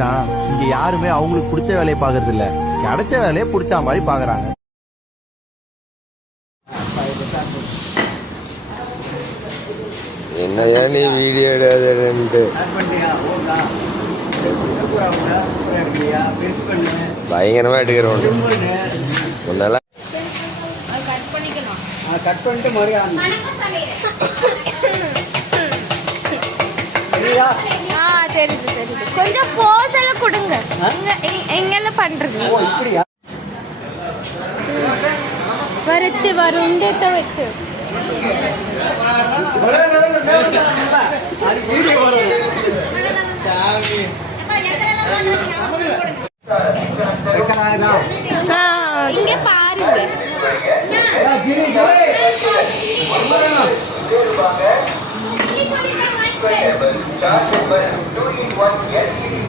மச்சான், இங்க யாருமே அவங்களுக்கு பிடிச்ச வேலையை பாக்குறது இல்ல, கிடைச்ச வேலையை பிடிச்ச மாதிரி பாக்குறாங்க. என்னையா நீ வீடியோ எடுத்து பயங்கரமா எடுக்கிறோம். முன்னெல்லாம் கட் பண்ணிட்டு மறுபடியும் தெரியுது தெரியுது. கொஞ்சம் போசல கொடுங்க. எங்கெல்லாம் பண்றது வரத்து வருண்டு வைத்து